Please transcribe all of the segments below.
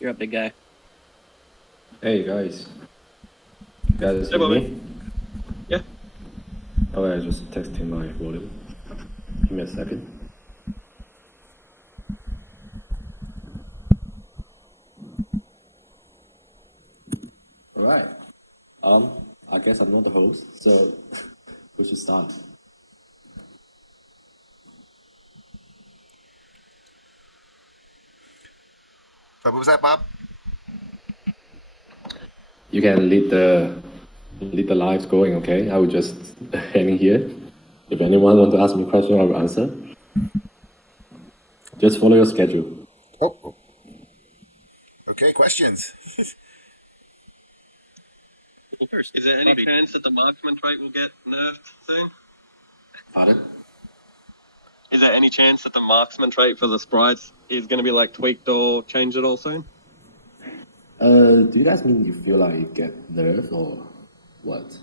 You're a big guy. Hey guys, Hey, hear Bobby. me? Yeah. Oh, I was just texting my volume. Give me a second. All right. I guess I'm not the host, so we should start. What was that, Bob? You can lead the lives going, okay? I will just hang here. If anyone want to ask me a question, I will answer. Just follow your schedule. Oh. Okay, questions. Is there any chance that the marksman trait will get nerfed soon? Pardon? Is there any chance that the marksman trait for the sprites is going to be like tweaked or changed at all soon? Do you guys mean you feel like you get nerfed or what?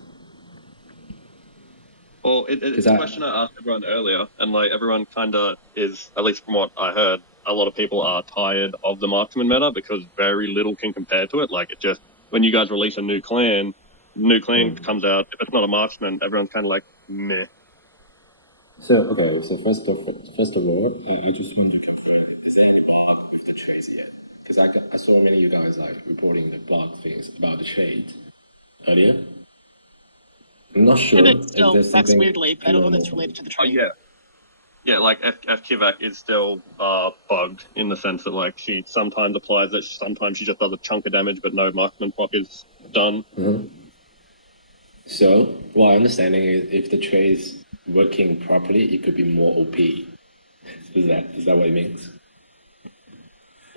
Well, it's a question I asked everyone earlier, and like everyone kind of is, at least from what I heard, a lot of people are tired of the marksman meta because very little can compare to it. Like it just when you guys release a new clan comes out. If it's not a marksman, everyone's kind of like meh. So first of all, I just want to confirm, is there any bug with the trades yet? Because I saw many of you guys like reporting the bug things about the trade earlier. I'm not sure Pivot if still there's affects something. weirdly, but I don't know if that's related to the Oh trade. yeah, like F Kivak is still bugged in the sense that like she sometimes applies it, sometimes she just does a chunk of damage, but no marksman proc is done. So what I'm understanding is if the trade is working properly, it could be more OP. Is that what it means?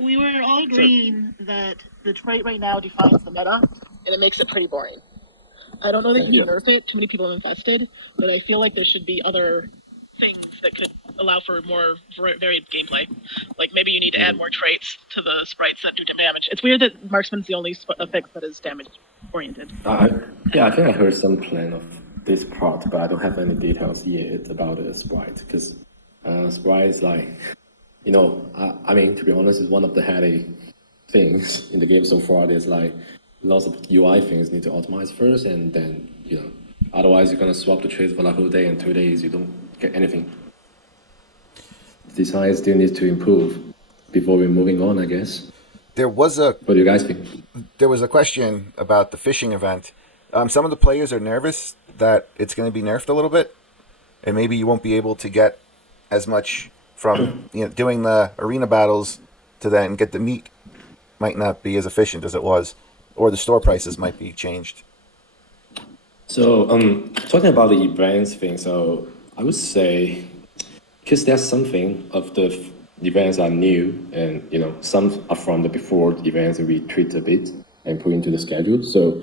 We were all agreeing that the trait right now defines the meta, and it makes it pretty boring. I don't know that you can nerf it. Too many people have infested, but I feel like there should be other things that could allow for more varied gameplay. Like maybe you need to add more traits to the sprites that do damage. It's weird that Marksman's the only effect that is damage oriented. I think I heard some plan of this part, but I don't have any details yet about the sprite because sprite is like, I mean, to be honest, it's one of the headache things in the game so far. There's like lots of UI things need to optimize first, and then otherwise you're gonna swap the trades for the whole day, and 2 days you don't get anything. The design still needs to improve before we're moving on, I guess. What do you guys think? There was a question about the fishing event. Some of the players are nervous that it's going to be nerfed a little bit, and maybe you won't be able to get as much from doing the arena battles to then get the meat. Might not be as efficient as it was, or the store prices might be changed. So, talking about the events thing, so I would say, because there's something of the events are new, and some are from the before events that we tweaked a bit and put into the schedule. So,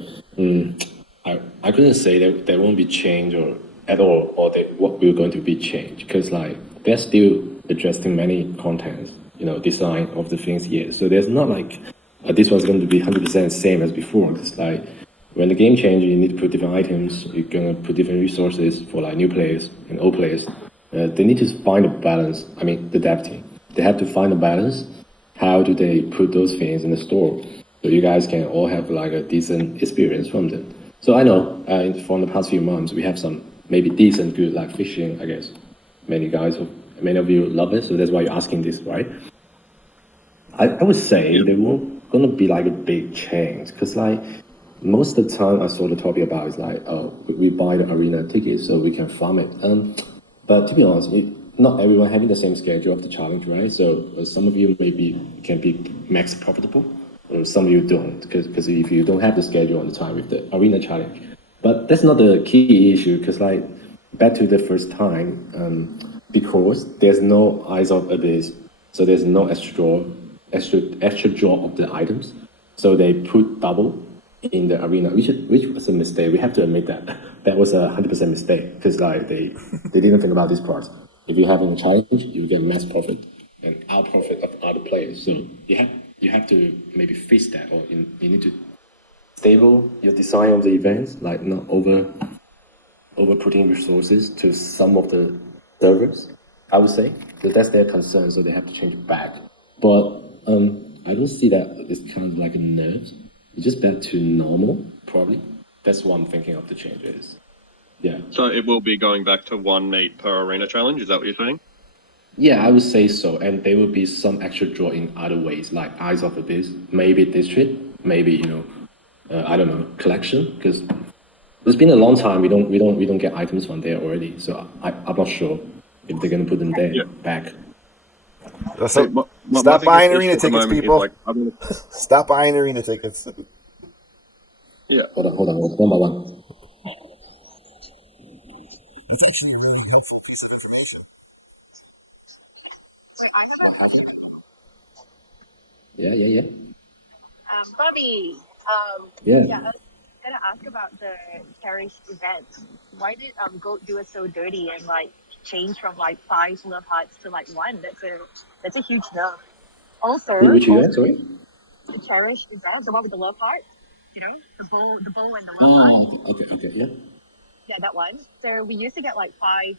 I couldn't say that there won't be change or at all, or that what will going to be changed, because like they're still adjusting many contents, design of the things yet. So there's not like this one's going to be 100% same as before. It's like when the game changes, you need to put different items. You're gonna put different resources for like new players and old players. They need to find a balance. I mean, the dev team, they have to find a balance. How do they put those things in the store so you guys can all have like a decent experience from them? So I know from the past few months we have some maybe decent, good like fishing. I guess many many of you love it, so that's why you're asking this, right? I would say there won't gonna be like a big change because like most of the time I saw the topic about is like, oh, we buy the arena ticket so we can farm it. But to be honest, not everyone having the same schedule of the challenge, right? So some of you maybe can be max profitable, or some of you don't, because if you don't have the schedule on the time with the arena challenge. But that's not the key issue, because like back to the first time, because there's no eyes of abyss, so there's no extra draw of the items. So they put double in the arena, which was a mistake. We have to admit that that was 100% mistake because like they didn't think about this part. If you have a challenge, you get mass profit and out profit of other players. So you have to maybe fix that, or you need to stable your design of the events, like not over putting resources to some of the servers. I would say so that's their concern. So they have to change it back. But I don't see that it's kind of like a nerf. It's just back to normal, probably. That's what I'm thinking of the changes. Yeah. So it will be going back to 1 meat per arena challenge. Is that what you're saying? Yeah, I would say so. And there will be some extra draw in other ways, like Eyes of Abyss, maybe District, maybe, I don't know, collection, because it's been a long time. We don't get items from there already. So I'm not sure if they're gonna put them there Yeah. back. So, My stop biggest buying issue arena at the tickets, moment is, people. like, Stop buying arena tickets. yeah. Hold on, one by one. It's actually a really helpful piece of information. Wait, I have a question. Yeah. Bobby. Yeah. Yeah, I was gonna ask about the cherished event. Why did Goat do it so dirty and like change from like 5 love hearts to like 1? That's a huge nerf. Also, Which event, sorry? the cherished event, the one with the love heart, the bow and the love heart. Oh, okay, yeah. Yeah, that one. So we used to get like 5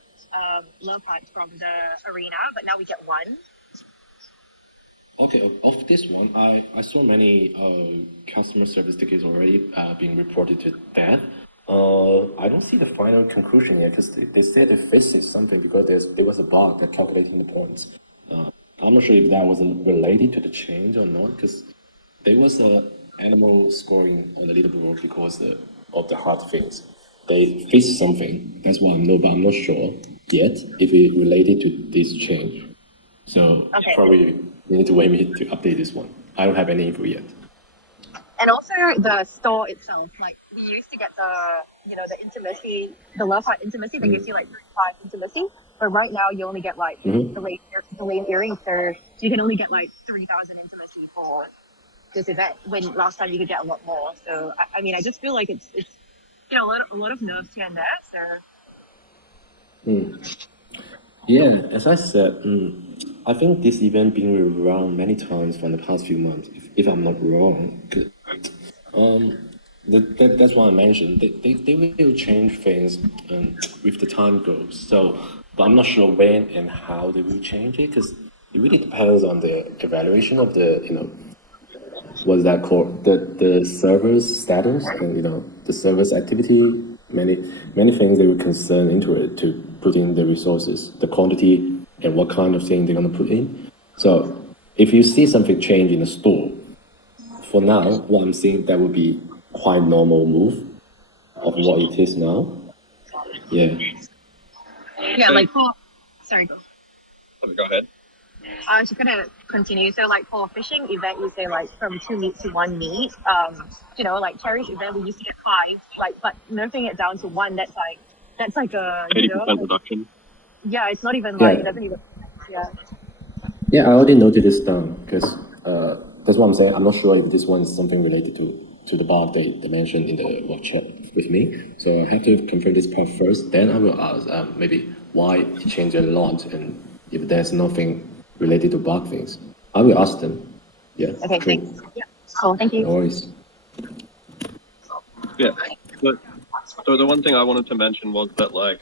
love hearts from the arena, but now we get 1. Okay, of this one, I saw many customer service tickets already being reported to that. I don't see the final conclusion yet because they said they fixed something because there was a bug that calculating the points. I'm not sure if that wasn't related to the change or not because there was a animal scoring on the leaderboard because of the hard things. They fixed something. That's what I know, but I'm not sure yet if it related to this change. So Okay. probably you need to wait me to update this one. I don't have any info yet. And also the store itself. Like we used to get the intimacy, the love heart intimacy that gives you like 35 intimacy. But right now you only get like the lane earrings. So you can only get like 3,000 intimacy for this event. When last time you could get a lot more. So I mean, I just feel like it's a lot of nerfs here and there. So Yeah, as I said, I think this event being around many times from the past few months, if I'm not wrong. That's what I mentioned. They will change things with the time goes. So, but I'm not sure when and how they will change it because it really depends on the evaluation of the what's that called, the server's status and the server's activity. Many things they will concern into it to put in the resources, the quantity, and what kind of thing they're gonna put in. So if you see something change in the store, for now, what I'm seeing that would be quite normal move of what it is now. Yeah. yeah, like sorry, go. Go ahead. I was just gonna continue. So like for fishing event, you say like from 2 meat to 1 meat. Like cherish event, we used to get 5. Like, but nerfing it down to 1, that's like a 80% reduction. yeah, it's not even Yeah. like it doesn't even yeah. Yeah, I already noted this down because that's what I'm saying. I'm not sure if this one is something related to the bug they mentioned in the work chat with me. So I have to confirm this part first. Then I will ask maybe why it changed a lot and if there's nothing related to bug things. I will ask them. Yeah. Okay, Cool. thanks. Yeah. Cool, thank you. No worries. Yeah. So the one thing I wanted to mention was that, like,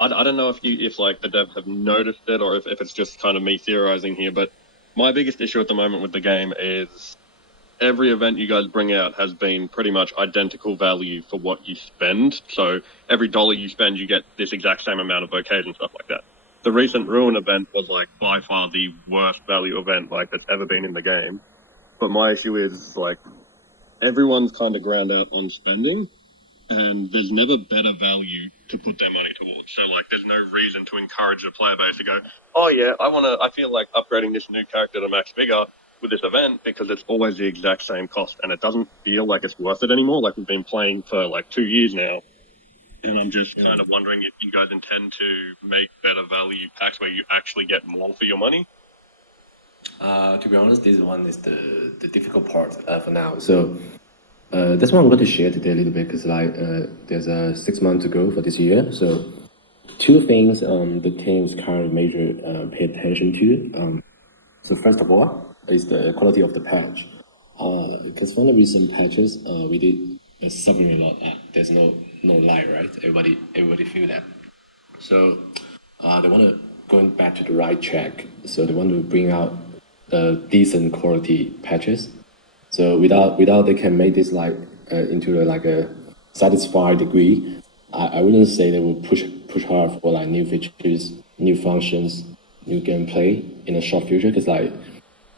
I don't know if like the devs have noticed it or if it's just kind of me theorizing here, but my biggest issue at the moment with the game is every event you guys bring out has been pretty much identical value for what you spend. So every dollar you spend, you get this exact same amount of bouquets and stuff like that. The recent Ruin event was like by far the worst value event like that's ever been in the game. But my issue is like everyone's kind of ground out on spending, and there's never better value to put their money towards. So like, there's no reason to encourage the player base to go, oh yeah, I feel like upgrading this new character to max vigor with this event because it's always the exact same cost, and it doesn't feel like it's worth it anymore. Like we've been playing for like 2 years now, and I'm just kind of wondering if you guys intend to make better value packs where you actually get more for your money. To be honest, this one is the difficult part for now. So that's what I'm going to share today a little bit because there's 6 months to go for this year. So two things the teams currently major pay attention to. So first of all is the quality of the patch. Because from the recent patches, we did suffering a lot. There's no lie, right? Everybody feel that. So they want to going back to the right track. So they want to bring out decent quality patches. So without they can make this like into like a satisfied degree, I wouldn't say they will push hard for like new features, new functions, new gameplay in a short future. Because like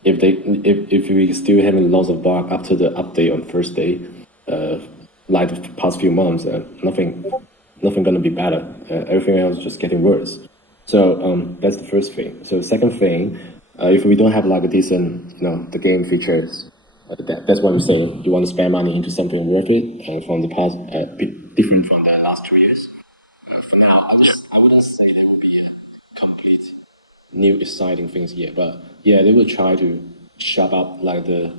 if we still having lots of bug after the update on first day, like the past few months, nothing gonna be better. Everything else just getting worse. So that's the first thing. So second thing, if we don't have like a decent, the game features, that's what we say. You want to spend money into something worth it, and from the past, bit different from the last 2 years. For now, I wouldn't say there will be a complete new exciting things yet, but yeah, they will try to sharp up like the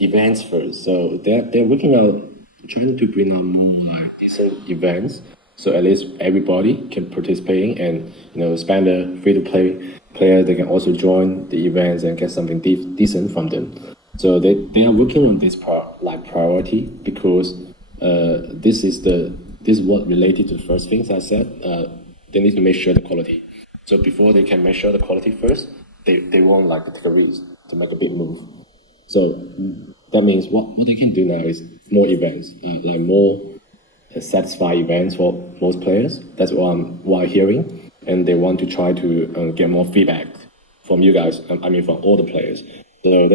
events first. So they're working on trying to bring out more like decent events, so at least everybody can participate and spend a free to play player. They can also join the events and get something decent from them. So they are working on this priority because this is what related to the first things I said. They need to make sure the quality. So before they can measure the quality first, they won't like take a risk to make a big move. So that means what they can do now is more events, like more satisfied events for most players. That's what I'm hearing, and they want to try to get more feedback from you guys. I mean, from all the players. So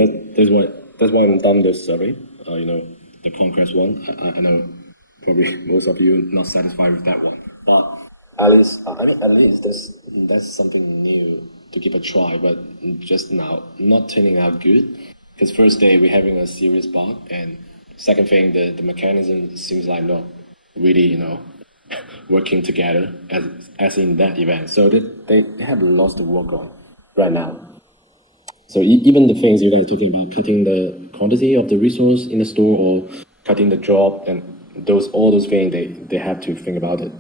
that's why I'm done this survey. The Conquest one. I know probably most of you not satisfied with that one, but at least that's something new to give a try. But just now, not turning out good. Because first day we're having a serious bug, and second thing, the mechanism seems like not really, working together as in that event. So they have lots to work on right now. So even the things you guys are talking about, cutting the quantity of the resource in the store or cutting the job and all those things, they have to think about it.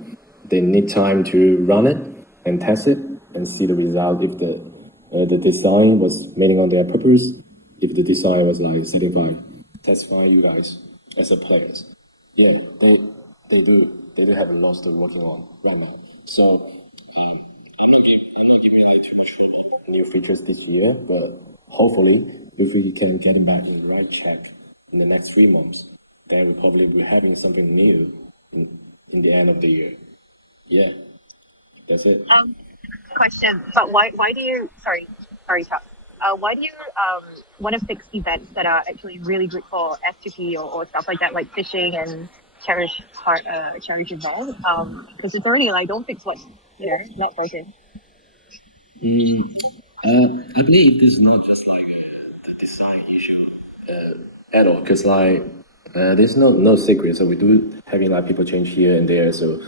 They need time to run it and test it and see the result if the design was made on their purpose, if the design was like satisfying you guys as a players. Yeah, they do have a lot to working on right now. So I'm not giving like too much about new features this year, but hopefully if we can get it back in the right track in the next 3 months, then we probably will having something new in the end of the year. Yeah, that's it. Question, but why do you sorry Chuck, why do you want to fix events that are actually really good for F2P or stuff like that, like fishing and cherish evolve, because it's already like, don't fix what's not broken. I believe this is not just like the design issue at all, because like there's no secret. So we do having like people change here and there. So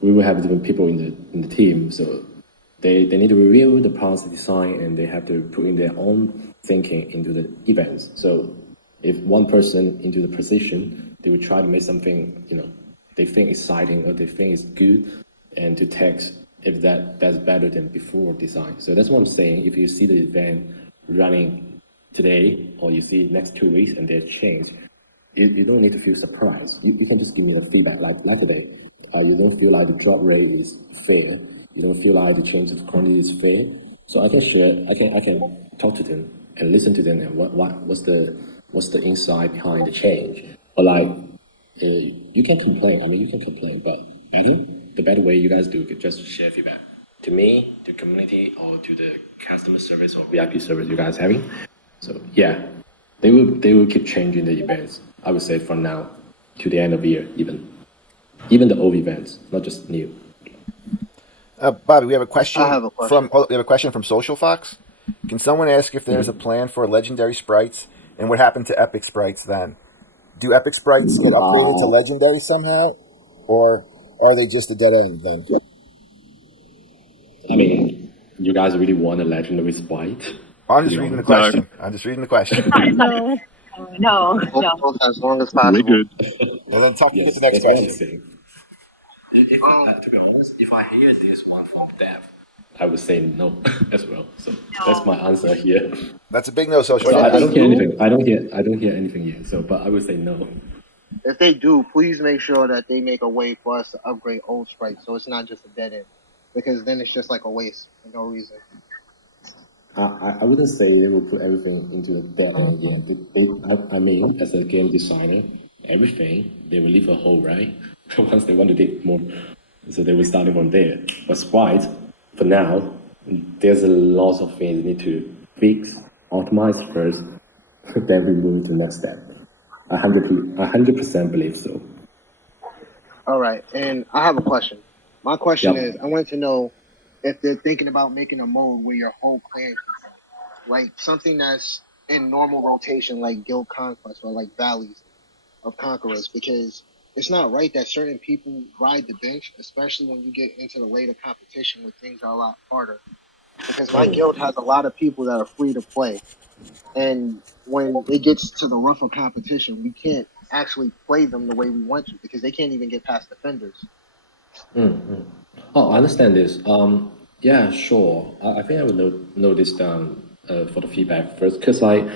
we will have different people in the team. So they need to review the past design and they have to put in their own thinking into the events. So if one person into the position, they will try to make something they think exciting or they think is good, and to text if that's better than before design. So that's what I'm saying. If you see the event running today or you see next 2 weeks and they change, you don't need to feel surprised. You can just give me the feedback like today. You don't feel like the drop rate is fair. You don't feel like the change of quantity is fair. So I can share. I can talk to them and listen to them and what's the insight behind the change. But like you can complain. I mean, you can complain, but the better way you guys do is just share feedback to me, to community, or to the customer service or VIP service you guys having. So yeah, they will keep changing the events. I would say from now to the end of the year, even the old events, not just new. Bobby, we have a question. I have a question. We have a question from Social Fox. Can someone ask if there's a plan for legendary sprites and what happened to epic sprites then? Do epic sprites get upgraded to legendary somehow, or are they just a dead end then? I mean, you guys really want a legendary sprite? I'm just reading the question. I'm just reading the question. No. Both as long as We're possible. good. Well, then talk to Yes, the next that's what I'm question. saying. To be honest, if I hear this one from Dev, I would say no as well. So that's my answer here. That's a big no, Social So Fox. I don't hear anything. I don't hear anything yet. So, but I would say no. If they do, please make sure that they make a way for us to upgrade old sprites, so it's not just a dead end. Because then it's just like a waste for no reason. I wouldn't say they will put everything into the dead end again. I mean, as a game designer, everything they will leave a hole, right? Once they want to dig more, so they will start it from there. But Sprite, for now, there's a lot of things they need to fix, optimize first, then we move to the next step. 100% believe so. All right, and I have a question. My question is, Yep. I wanted to know if they're thinking about making a mode where your whole clan can fight, like something that's in normal rotation, like Guild Conquest or like Valleys of Conquerors, because it's not right that certain people ride the bench, especially when you get into the later competition where things are a lot harder. Because my guild has a lot of people that are free to play, and when it gets to the rougher competition, we can't actually play them the way we want to because they can't even get past defenders. Oh, I understand this. Yeah, sure. I think I would note this down for the feedback first, because like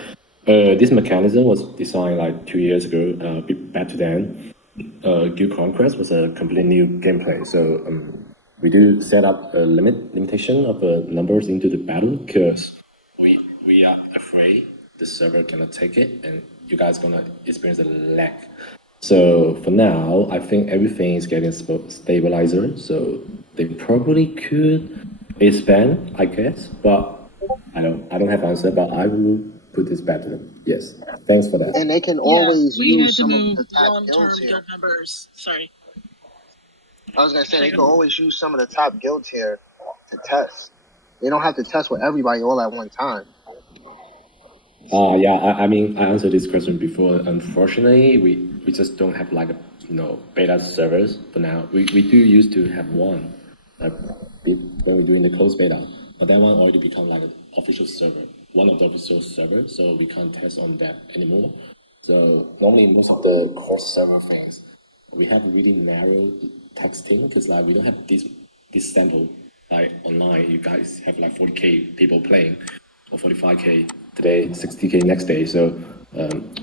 this mechanism was designed like 2 years ago. Back to then, Guild Conquest was a completely new gameplay. So we do set up a limitation of numbers into the battle because we are afraid the server cannot take it and you guys gonna experience a lag. So for now, I think everything is getting stabilizer. So they probably could expand, I guess. But I don't have answer. But I will put this back to them. Yes, thanks for that. And they can Yeah, always we use had to some of move the top guilds long-term here. guild members. Sorry. I was gonna say they could always use some of the top guilds here to test. They don't have to test with everybody all at one time. Yeah, I mean, I answered this question before. Unfortunately, we just don't have like a, beta servers for now. We do used to have one, like when we're doing the closed beta, but that one already become like an official server, one of the official servers, so we can't test on that anymore. So normally most of the cross server things, we have really narrow texting because like we don't have this sample like online. You guys have like 40K people playing, or 45K today, 60K next day. So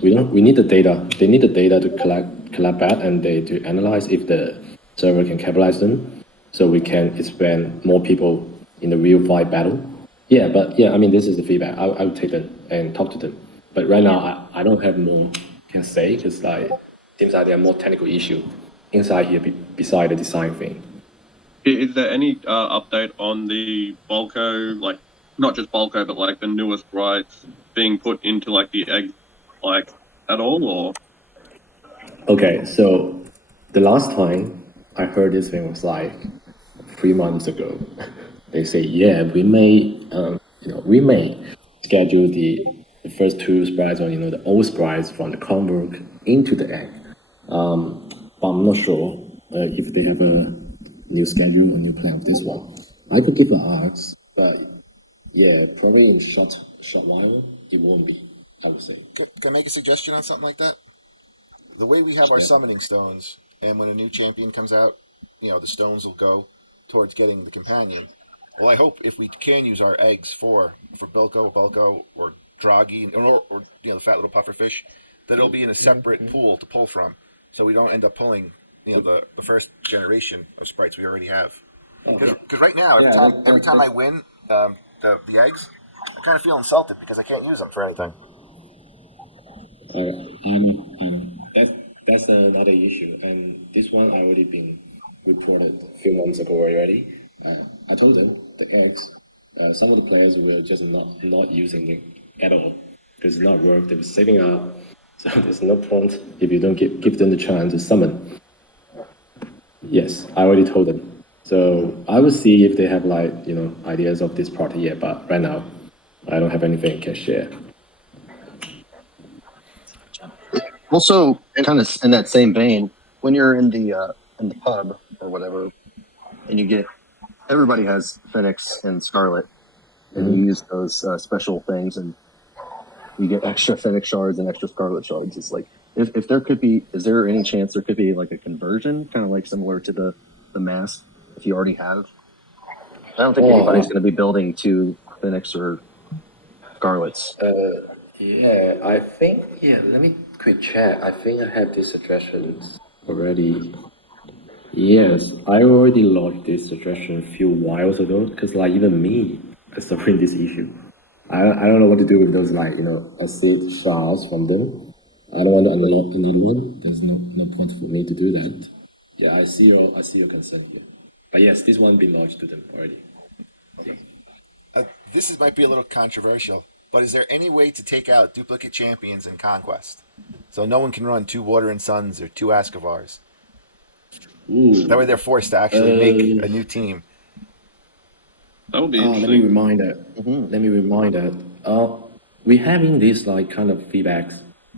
we don't. We need the data. They need the data to collect that, and they to analyze if the server can capitalize them, so we can expand more people in the real fight battle. Yeah, but yeah, I mean this is the feedback. I would take them and talk to them. But right now I don't have more can say because like seems like there are more technical issue inside here beside the design thing. Is there any update on the Bulko, like not just Bulko, but like the newest rights being put into like the egg, like at all, or? Okay, so the last time I heard this thing was like 3 months ago. They say, yeah, we may schedule the first two sprites or the old sprites from the convert into the egg. But I'm not sure if they have a new schedule or new plan of this one. I could give an ask, but yeah, probably in short while it won't be. I would say. Can I make a suggestion on something like that? The way we have our summoning stones, and when a new champion comes out, the stones will go towards getting the companion. Well, I hope if we can use our eggs for Bulko, or Draghi, or the fat little pufferfish, that it'll be in a separate pool to pull from, so we don't end up pulling the first generation of sprites we already have. Because right now, every time I win the eggs, I kind of feel insulted because I can't use them for anything. I know. That's another issue, and this one I already been reported a few months ago already. I told them the eggs. Some of the players were just not using it at all because it's not work. They were saving up, so there's no point if you don't give them the chance to summon. Yes, I already told them. So I will see if they have like ideas of this part yet. But right now, I don't have anything I can share. Also, kind of in that same vein, when you're in the pub or whatever, and you get everybody has Phoenix and Scarlet, and you use those special things, and you get extra Phoenix shards and extra Scarlet shards. It's like if there could be, is there any chance there could be like a conversion, kind of like similar to the mass if you already have? I don't think anybody's going to be building two Phoenix or Scarlets. Yeah, I think, let me quick check. I think I have these suggestions already. Yes, I already launched this suggestion a few whiles ago because like even me is suffering this issue. I don't know what to do with those like acid shards from them. I don't want to unlock another one. There's no point for me to do that. Yeah, I see your concern here. But yes, this one been launched to them already. This might be a little controversial, but is there any way to take out duplicate champions in Conquest? So no one can run 2 Water and Suns or 2 Ascavars. That way Ooh. they're forced to actually make a new team. That would be Let me interesting. remind that. Mhm. Let me remind that. We having this like kind of feedbacks,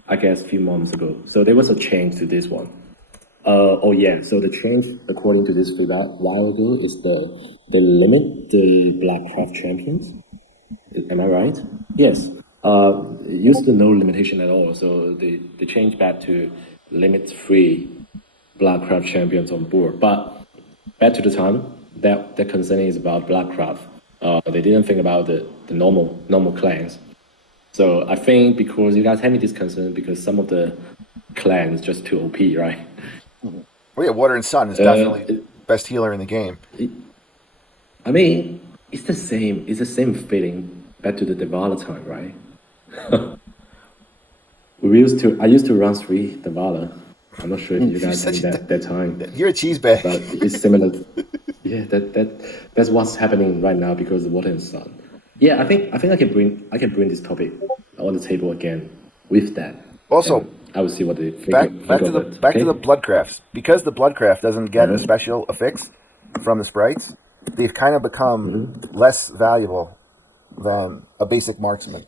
I guess, a few months ago. So there was a change to this one. Oh yeah. So the change, according to this feedback, a while ago, is the limit the Blackcraft champions. Am I right? Yes. It used to no limitation at all. So they changed back to limit free Blackcraft champions on board. But back to the time that the concern is about Blackcraft. They didn't think about the normal clans. So I think because you guys having this concern because some of the clans just too OP, right? Well, yeah, Water and Sun is definitely best healer in the game. I mean, it's the same. It's the same feeling back to the Devala time, right? I used to run 3 Devala. I'm not sure if you guys such having a- that time, You're a cheese bag. but it's similar. Yeah, that's what's happening right now because of Water and Sun. Yeah, I think I can bring this topic on the table again with that. Also, And I will see what they think, back think to of the it. back to Okay? the Bloodcrafts. Because the Bloodcraft doesn't get a special affix from the sprites, they've kind of become less valuable than a basic marksman.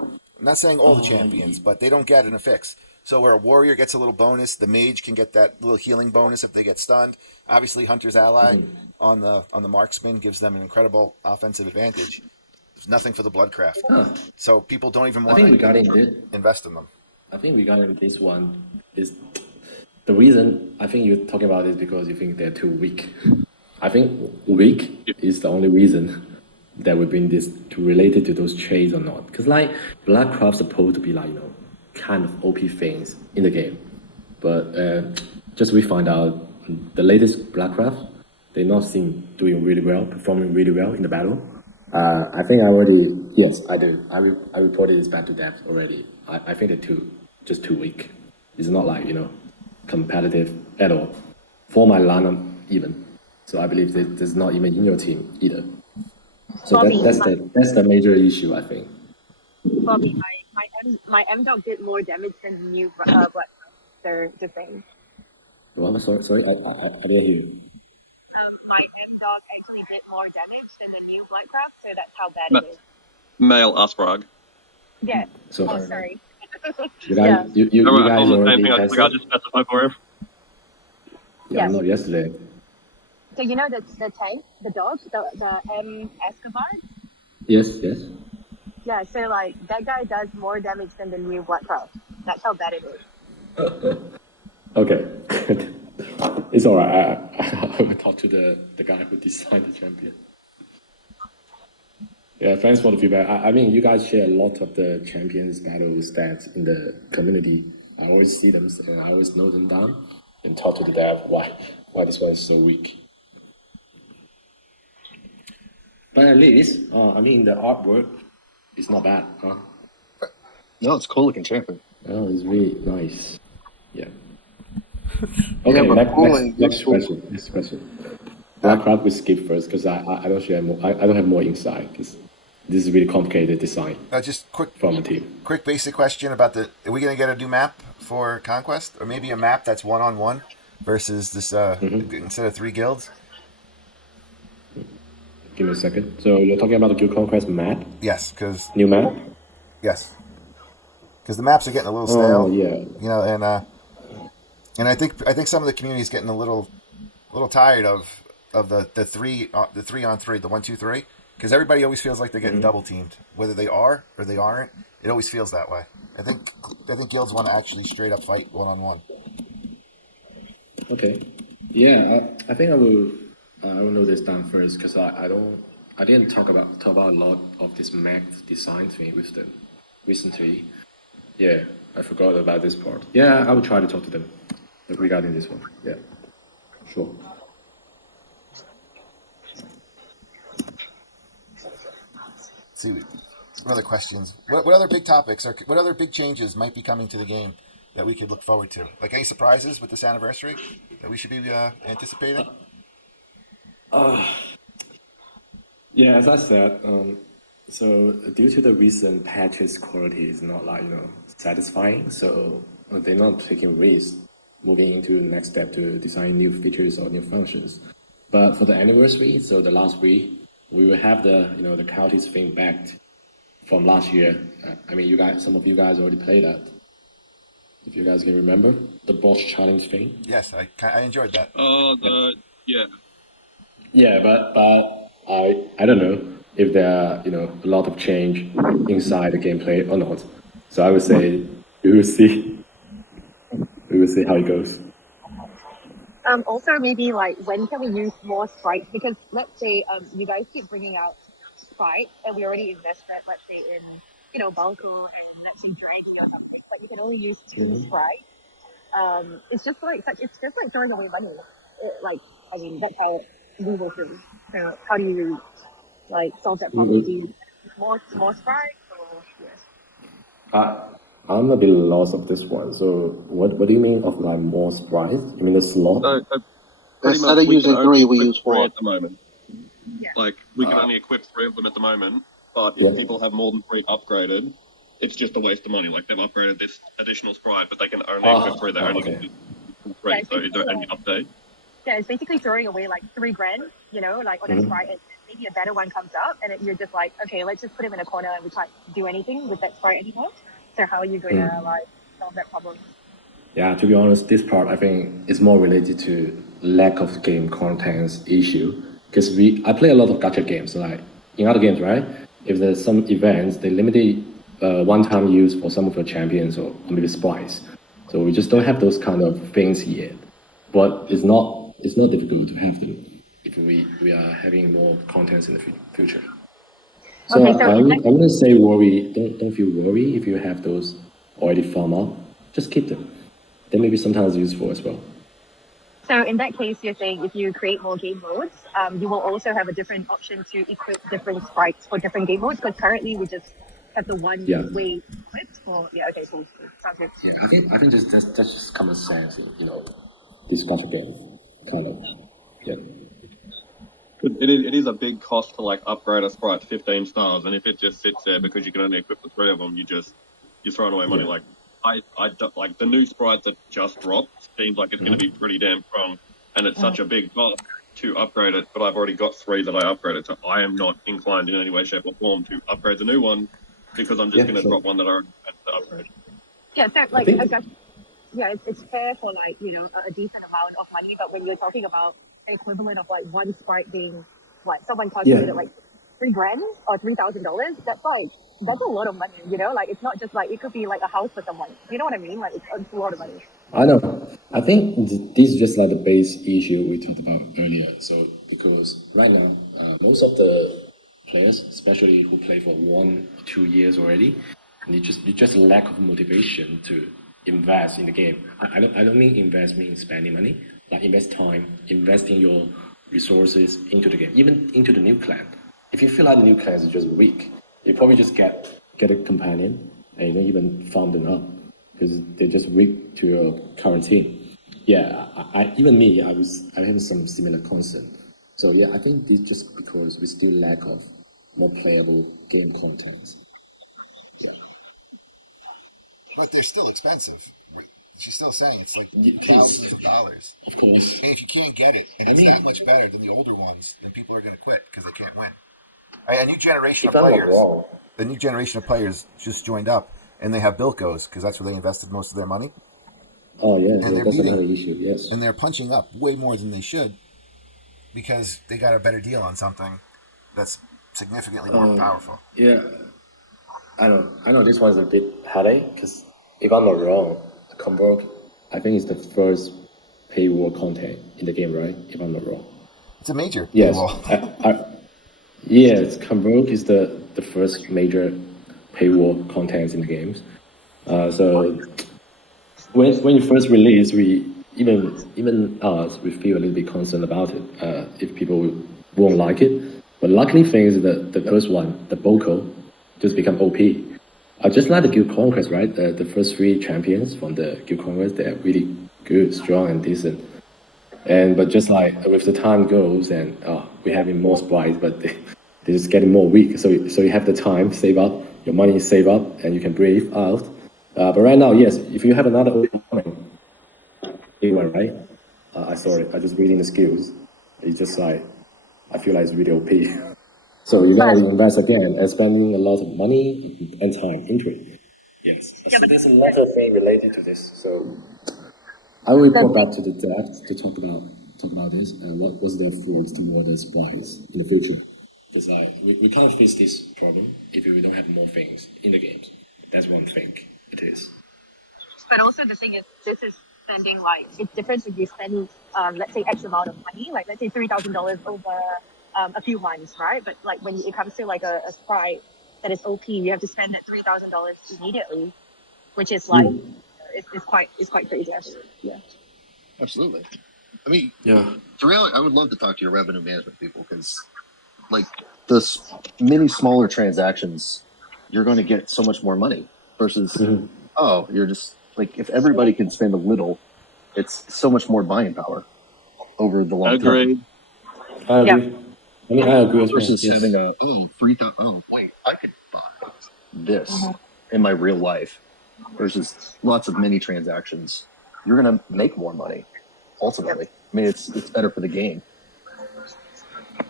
I'm not saying all the champions, but they don't get an affix. So where a warrior gets a little bonus, the mage can get that little healing bonus if they get stunned. Obviously, Hunter's ally on the marksman gives them an incredible offensive advantage. There's nothing for the Bloodcraft, Huh. so people don't even I want think to regarding this, invest in them. I think regarding this one is the reason I think you're talking about is because you think they're too weak. I think weak is the only reason that we bring this to related to those trades or not. Because like Blackcraft's supposed to be like kind of OP things in the game, but just we find out the latest Blackcraft they not seem doing really well, performing really well in the battle. I think I already yes I do. I reported this back to depth already. I think they're just too weak. It's not like competitive at all for my lineup even. So I believe that there's not even in your team either. So Bobby, that's the major issue I think. Bobby, my M dog did more damage than the new Black. The thing. Well, sorry, I didn't hear you. My M dog actually did more damage than the new Blackcraft, so that's how bad Ma- it is. Male Asprag. Yeah. So Oh, sorry. you Yeah. guys, you I guys told him the same already thing. I think I tested? just specified for him. Yeah, Yes. no, yesterday. So you know the tank, the dog, the M Escobar? Yes, yes. Yeah, so like that guy does more damage than the new Blackcraft. That's how bad it is. Okay. It's all right. I will talk to the guy who designed the champion. Yeah, thanks for the feedback. I mean, you guys share a lot of the champions battle stats in the community. I always see them and I always note them down and talk to the dev why this one is so weak. But at least, I mean, the artwork is not bad, huh? No, it's cool looking champion. Oh, it's really nice. Yeah. Yeah, Okay, but cooling next is cool. question. Next question. Blackcraft we skip first because I don't share more. I don't have more insight because this is really complicated design Just quick from the team. basic question about are we going to get a new map for Conquest, or maybe a map that's 1-on-1 versus this instead of 3 guilds? Give me a second. So you're talking about the Guild Conquest map, Yes, because new map? the maps are getting a little Oh stale. yeah. And I think some of the community is getting a little tired of the 3-on-3, the 1-2-3, because everybody always feels like they're getting double teamed, whether they are or they aren't. It always feels that way. I think guilds want to actually straight up fight 1-on-1. Okay. Yeah, I think I will note this down first because I didn't talk about a lot of this map design thing with them recently. Yeah, I forgot about this part. Yeah, I will try to talk to them regarding this one. Yeah, sure. See, some other questions. What other big topics or what other big changes might be coming to the game that we could look forward to? Like any surprises with this anniversary that we should be anticipating? Yeah, as I said, so due to the recent patches, quality is not like satisfying. So they're not taking risks moving into the next step to design new features or new functions. But for the anniversary, so the last week, we will have the counties thing back from last year. I mean, some of you guys already played that. If you guys can remember the boss challenge thing. Yes, I enjoyed that. Yeah. Yeah, but I don't know if there are a lot of change inside the gameplay or not. So I would say we will see. We will see how it goes. Also, maybe like when can we use more sprites? Because let's say you guys keep bringing out sprites, and we already invested, let's say in Balco and let's say Dragon or something, but you can only use 2 sprites. It's just like throwing away money. I mean, that's how we will feel. So how do you like solve that problem? Do you use more sprites or I'm a bit lost of this one. So what do you mean of like more sprites? You mean the slot? So pretty Instead much of we using can 3, only we equip use 3 4. at the moment. Yeah. Like we can only equip 3 of them at the moment. But if people have more than 3 upgraded, it's just a waste of money. Like they've upgraded this additional sprite, but they can only equip 3. They're only okay. going to 3. So is there any update? Yeah, it's basically throwing away like $3,000, like on a sprite, and maybe a better one comes up, and you're just like, okay, let's just put him in a corner, and we can't do anything with that sprite anymore. So how are you going to like solve that problem? Yeah, to be honest, this part I think is more related to lack of game contents issue. Because I play a lot of gacha games, like in other games, right? If there's some events, they limited one-time use for some of your champions or maybe sprites. So we just don't have those kind of things yet. But it's not difficult to have them if we are having more contents in the future. So Okay, so I wouldn't say worry. Don't feel worry if you have those already farmed up. Just keep them. They may be sometimes useful as well. So in that case, you're saying if you create more game modes, you will also have a different option to equip different sprites for different game modes. Because currently we just have the one way equipped. Okay, cool. Sounds good. Yeah, I think that's just common sense in this gacha game, kind of. Yeah. It is a big cost to like upgrade a sprite to 15 stars, and if it just sits there because you can only equip the 3 of them, you're throwing away money. Like I don't, like the new sprite that just dropped seems like it's going to be pretty damn strong, and it's such a big cost to upgrade it. But I've already got 3 that I upgraded, so I am not inclined in any way, shape, or form to upgrade the new one because I'm just going to drop one that I already had to upgrade. Yeah, so like I guess it's fair for like a decent amount of money, but when you're talking about an equivalent of like one sprite being what someone calculated like $3,000 or $3,000, that's a lot of money. Like it's not just like it could be like a house for someone. You know what I mean? Like it's a lot of money. I know. I think this is just like the base issue we talked about earlier. So because right now, most of the players, especially who play for 1 or 2 years already, you just lack of motivation to invest in the game. I don't mean invest mean spending money. Like invest time, investing your resources into the game, even into the new clan. If you feel like the new clan is just weak, you probably just get a companion and you don't even farm them up because they're just weak to your current team. Yeah, I have some similar concern. So yeah, I think this just because we still lack of more playable game content. But they're still expensive. She's still saying it's like Yes, thousands of dollars. of course. And if you can't get it, and it's that much better than the older ones, then people are going to quit because they can't win. A new generation of players. The new generation of players just joined up, and they have Bilkos because that's where they invested most of their money. Oh yeah, And they're that's beating, another issue. Yes, and they're punching up way more than they should because they got a better deal on something that's significantly more powerful. yeah. I know this one's a bit headache because if I'm not wrong, Convoke, I think it's the first paywall content in the game, right? If I'm not wrong. It's a major Yes. paywall. Yes, Convoke is the first major paywall content in the games. So when you first release, we even us we feel a little bit concerned about it. If people won't like it, but luckily thing is that the first one, the Boko, just become OP. Just like the Guild Conquest, right? The first three champions from the Guild Conquest, they're really good, strong, and decent. But just like with the time goes, and we're having more sprites, but they're just getting more weak. So you have the time, save up, your money is save up, and you can breathe out. But right now, yes, if you have another opening, one, right? I saw it. I just reading the skills. It's just like I feel like it's really OP. So you're gonna invest again and spending a lot of money and time into it. Yes. Yeah, So but there's another thing related to this. So I will report back to the dev to talk about this and what was their thoughts toward the supplies in the future. It's like we can't face this problem if we don't have more things in the games. That's one thing. It is. but also the thing is, this is spending like it's different if you spend let's say X amount of money, like let's say $3,000 over a few months, right? But like when it comes to like a sprite that is OP, you have to spend that $3,000 immediately, which is like it's quite crazy. Yeah. Absolutely. I mean, Yeah. to really, I would love to talk to your revenue management people because, like, the many smaller transactions, you're going to get so much more money versus, you're just like, if everybody can spend a little, it's so much more buying power over the long term. Agreed. I agree. Yeah. I mean, I agree as well. Versus Yes. having 3,000. Oh, wait, I could buy this in my real life versus lots of mini transactions. You're going to make more money ultimately. I mean, it's better for the game.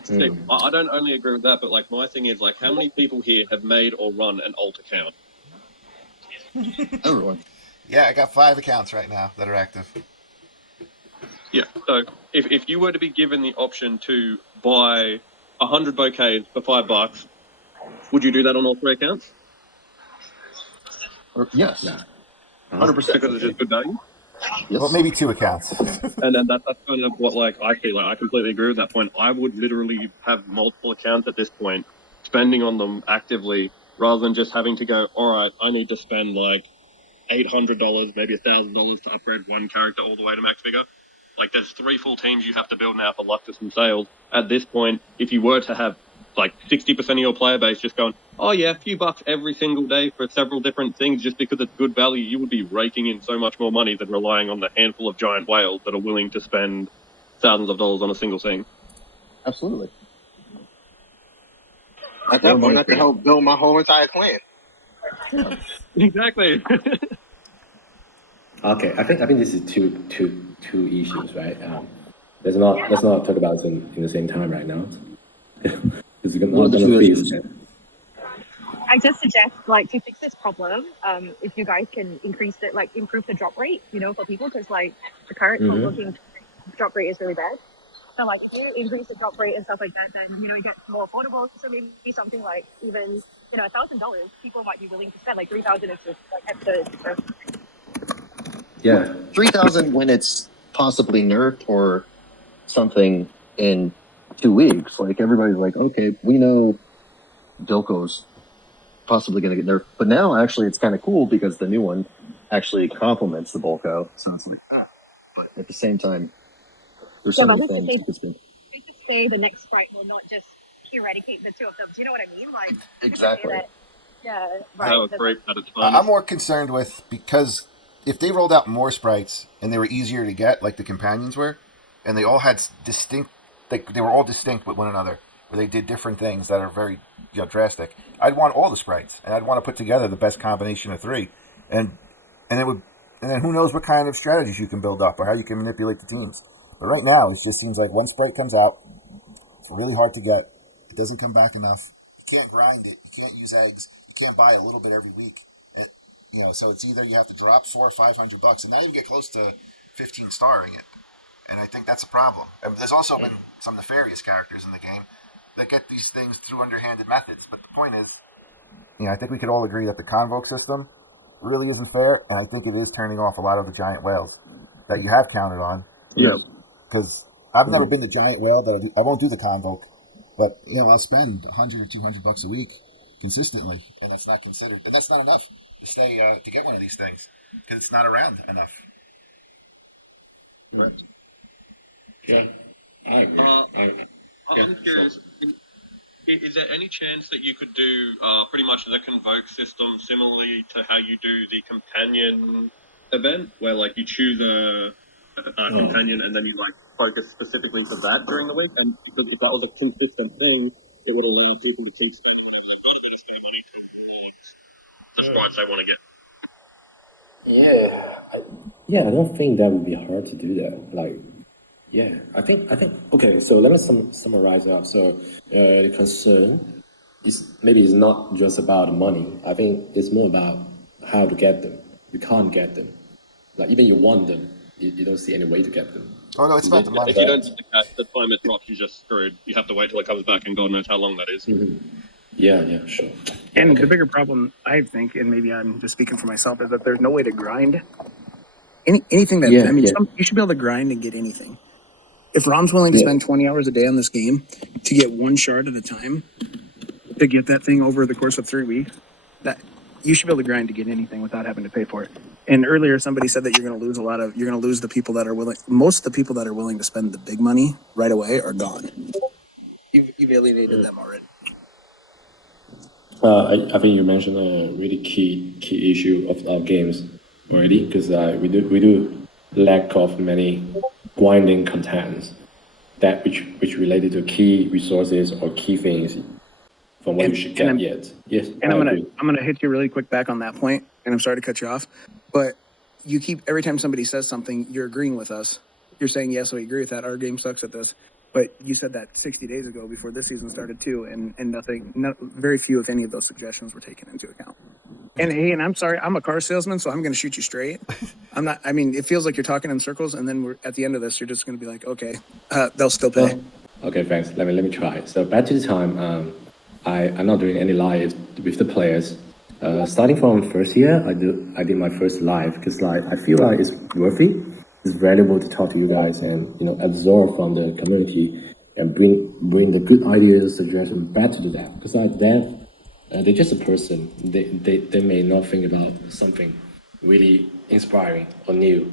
See, I don't only agree with that, but like my thing is like, how many people here have made or run an alt account? Everyone. Yeah, I got 5 accounts right now that are active. Yeah. So if you were to be given the option to buy 100 bouquets for $5, would you do that on all 3 accounts? Yes. Yeah. 100%. Because it's just good value. Yes. Well, maybe 2 accounts. And then that's kind of what like I feel like I completely agree with that point. I would literally have multiple accounts at this point, spending on them actively rather than just having to go, all right, I need to spend like $800, maybe $1,000 to upgrade one character all the way to max figure. Like there's 3 full teams you have to build now for Luxus and Sales. At this point, if you were to have like 60% of your player base just going, oh yeah, a few bucks every single day for several different things just because it's good value, you would be raking in so much more money than relying on the handful of giant whales that are willing to spend thousands of dollars on a single thing. Absolutely. At that point, I can help build my whole entire clan. Yeah. Exactly. Okay, I think this is two issues, right? Let's not talk about them in the same time right now. It's What are not the gonna 2 fit. issues? I just suggest like to fix this problem, if you guys can improve the drop rate, for people, because like the current working drop rate is really bad. So like if you increase the drop rate and stuff like that, then it gets more affordable. So maybe something like even $1,000, people might be willing to spend. Like 3,000 is just like absurd. So, Yeah. 3,000 when it's possibly nerfed or something in 2 weeks. Like everybody's like, okay, we know Dilko's possibly going to get nerfed, but now actually it's kind of cool because the new one actually complements the Bulko. So it's like, but at the same time, there's so but many who's to things say you could spend. the next sprite will not just eradicate the two of them? Do you know what I mean? Like Exactly. that. Yeah, I right. have a grape at its I'm finest. more concerned with, because if they rolled out more sprites and they were easier to get, like the companions were, and they all had distinct, like they were all distinct with one another, where they did different things that are very drastic. I'd want all the sprites, and I'd want to put together the best combination of 3, and it would, and then who knows what kind of strategies you can build up or how you can manipulate the teams. But right now, it just seems like one sprite comes out, it's really hard to get. It doesn't come back enough. You can't grind it. You can't use eggs. You can't buy a little bit every week. So it's either you have to drop $400 or $500, and not even get close to 15 starring it. And I think that's a problem. And there's also been some nefarious characters in the game that get these things through underhanded methods. But the point is, I think we could all agree that the convoke system really isn't fair, and I think it is turning off a lot of the giant whales that you have counted on. Yeah. Because I've never been the giant whale that I won't do the convoke, but I'll spend $100 or $200 a week consistently, and that's not considered, and that's not enough to stay to get one of these things because it's not around enough. Right. Yeah. I agree. I'm curious. Is there any chance that you could do pretty much the convoke system similarly to how you do the companion event, where like you choose a companion and then you like focus specifically to that during the week? And because if that was a consistent thing, it would allow people to keep spending a much better spend of money towards the sprites they want to get. Yeah, I don't think that would be hard to do that. Like, yeah, I think. Okay, so let me summarize up. So the concern is maybe it's not just about money. I think it's more about how to get them. You can't get them. Like even you want them, you don't see any way to get them. Oh no, it's about the money. If you don't get the cash, the time it drops, you're just screwed. You have to wait till it comes back, and God knows how long that is. Yeah, sure. And the bigger problem, I think, and maybe I'm just speaking for myself, is that there's no way to grind anything that. Yeah, I mean, yeah. you should be able to grind and get anything. If Rom's willing to spend 20 hours a day on this game to get one shard at a time, to get that thing over the course of 3 weeks, that you should be able to grind to get anything without having to pay for it. And earlier, somebody said that you're going to lose the people that are willing. Most of the people that are willing to spend the big money right away are gone. You've alienated them already. I think you mentioned a really key issue of our games already, because we do lack of many grinding contents that which related to key resources or key things from what you should get yet. Yes, and I'm gonna hit you really quick back on that point, and I'm sorry to cut you off, but you keep every time somebody says something, you're agreeing with us. You're saying yes, we agree with that. Our game sucks at this. But you said that 60 days ago before this season started too, and very few, if any, of those suggestions were taken into account. And hey, and I'm sorry, I'm a car salesman, so I'm going to shoot you straight. I'm not. I mean, it feels like you're talking in circles, and then we're at the end of this, you're just going to be like, okay, they'll still pay. Okay, thanks. Let me try. So back to the time, I'm not doing any live with the players. Starting from first year, I did my first live because like I feel like it's worthy. It's valuable to talk to you guys and absorb from the community and bring the good ideas, suggestions back to the dev. Because like dev, they're just a person. They may not think about something really inspiring or new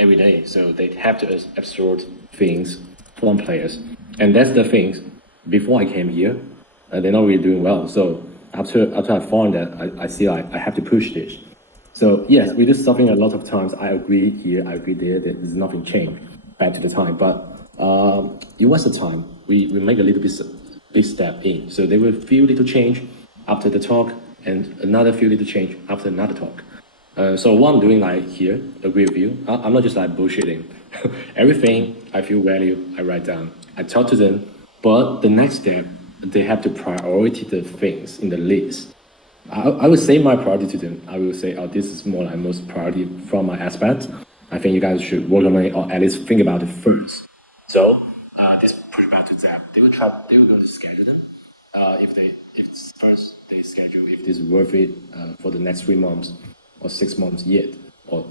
every day. So they have to absorb things from players. And that's the things. Before I came here, they're not really doing well. So after I found that, I see like I have to push this. So yes, we do something a lot of times. I agree here, I agree there. There's nothing changed back to the time, but it was a time we make a little big step in. So there were a few little change after the talk, and another few little change after another talk. So what I'm doing like here, agree with you. I'm not just like bullshitting. Everything I feel value, I write down. I talk to them, but the next step, they have to priority the things in the list. I would say my priority to them. I will say, oh, this is more like most priority from my aspect. I think you guys should work on it or at least think about it first. So this push back to them. They will go to schedule them. If first they schedule if this is worth it for the next 3 months or 6 months yet, or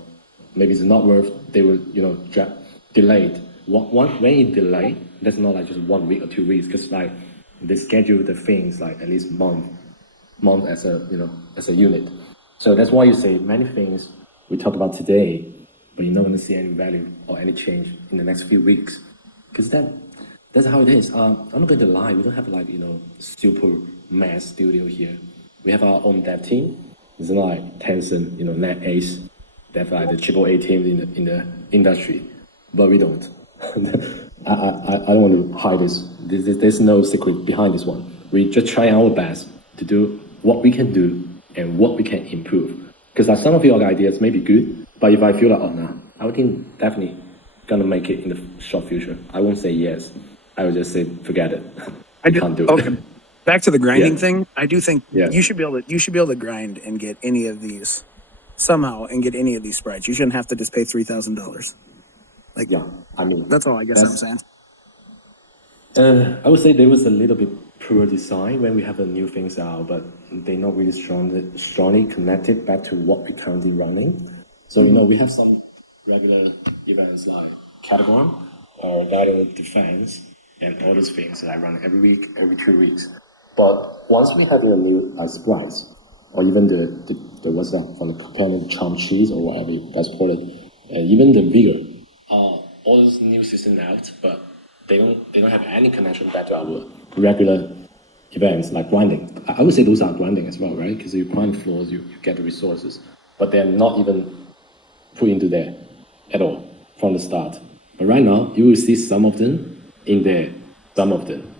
maybe it's not worth. They will delayed. When it delayed, that's not like just 1 week or 2 weeks, because like they schedule the things like at least month as a unit. So that's why you say many things we talk about today, but you're not going to see any value or any change in the next few weeks, because that's how it is. I'm not going to lie, we don't have like super mass studio here. We have our own dev team. It's not like Tencent, NetAce, they have like the AAA teams in the industry, but we don't. I don't want to hide this. There's no secret behind this one. We just try our best to do what we can do and what we can improve. Because like some of your ideas may be good, but if I feel like, oh no, I think definitely gonna make it in the short future, I won't say yes. I will just say forget it. I can't do it. Back to the grinding thing. I do think Yeah. you should be able to grind and get any of these somehow and get any of these sprites. You shouldn't have to just pay $3,000. Like Yeah, I mean that's all I guess I'm saying. I would say there was a little bit poor design when we have the new things out, but they're not really strongly connected back to what we're currently running. So we have some regular events like category or guided defense and all those things that I run every week, every 2 weeks. But once we have a new splice, or even the what's that from the companion charm cheese or whatever you guys call it, and even the vigor, all those new system out, but they don't have any connection back to our regular events like grinding. I would say those are grinding as well, right? Because you grind floors, you get the resources, but they're not even put into there at all from the start. But right now, you will see some of them in there, some of them.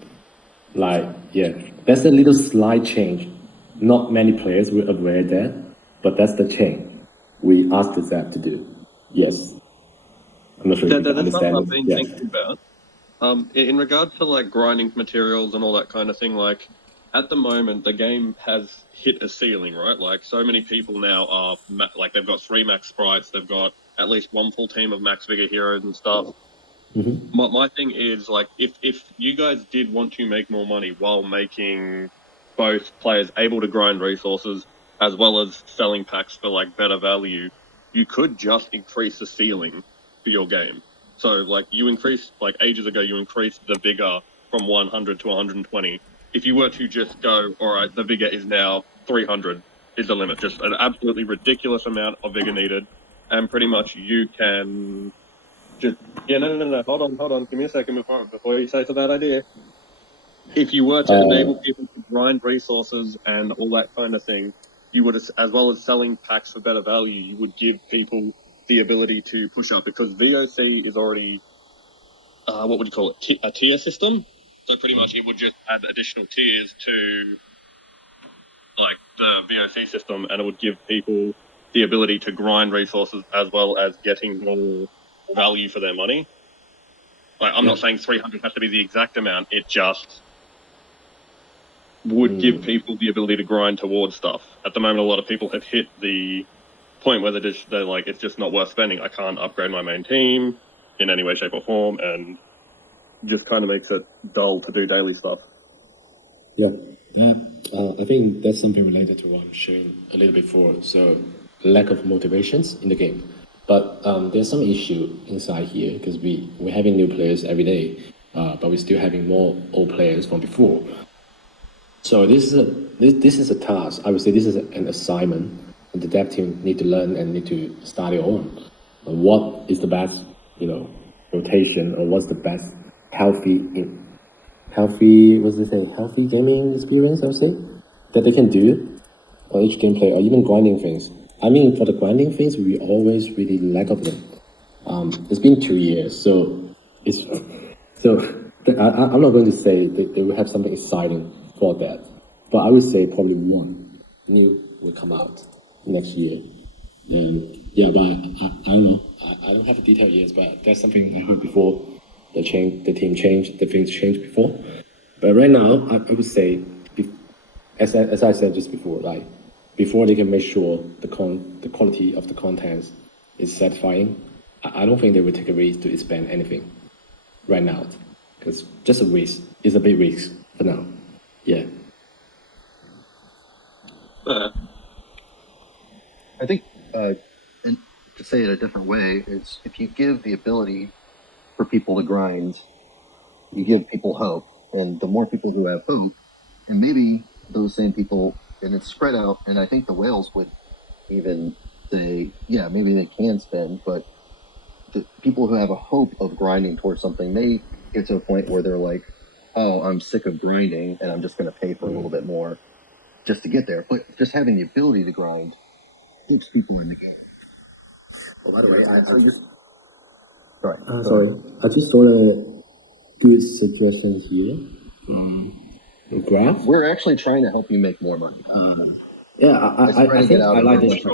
Like, yeah, that's a little slight change. Not many players were aware of that, but that's the change we asked the Zap to do. Yes. I'm not sure if you That's something understand I've it. been Yeah. thinking about. In regards to like grinding materials and all that kind of thing, like at the moment the game has hit a ceiling, right? Like so many people now are like they've got 3 max sprites, they've got at least one full team of max vigor heroes and stuff. My thing is like if you guys did want to make more money while making both players able to grind resources as well as selling packs for like better value, you could just increase the ceiling for your game. So like you increased like ages ago you increased the vigor from 100 to 120. If you were to just go, all right, the vigor is now 300 is the limit, just an absolutely ridiculous amount of vigor needed, and pretty much you can just no. Hold on. Give me a second before you say it's a bad idea. If you were to enable people to grind resources and all that kind of thing, you would, as well as selling packs for better value, you would give people the ability to push up because VOC is already what would you call it? A tier system. So pretty much it would just add additional tiers to like the VOC system, and it would give people the ability to grind resources as well as getting more value for their money. Like, I'm not saying 300 has to be the exact amount. It just would give people the ability to grind towards stuff. At the moment, a lot of people have hit the point where they're like, it's just not worth spending. I can't upgrade my main team in any way, shape, or form, and just kind of makes it dull to do daily stuff. Yeah, I think that's something related to what I'm showing a little bit before. So lack of motivations in the game, but there's some issue inside here because we're having new players every day, but we're still having more old players from before. So this is a task. I would say this is an assignment that the dev team need to learn and need to study on. What is the best, rotation, or what's the best healthy healthy gaming experience, I would say, that they can do for each gameplay or even grinding things. I mean, for the grinding things, we always really lack of them. It's been 2 years, so I'm not going to say they will have something exciting for that, but I would say probably one new will come out next year. Yeah, but I don't know. I don't have the detail yet, but that's something I heard before. The team changed, the things changed before. But right now, I would say, as I said just before, like before they can make sure the quality of the contents is satisfying, I don't think they would take a risk to expand anything right now, because just a risk is a big risk for now. Yeah. I think, and to say it a different way, is if you give the ability for people to grind, you give people hope. And the more people who have hope, and maybe those same people, and it's spread out, and I think the whales would even say, yeah, maybe they can spend, but the people who have a hope of grinding towards something may get to a point where they're like, oh, I'm sick of grinding, and I'm just going to pay for a little bit more just to get there. But just having the ability to grind keeps people in the game. Oh, by the way, I just Sorry. I just saw a good suggestion here from Graph. We're actually trying to help you make more money. Yeah, I think I like this.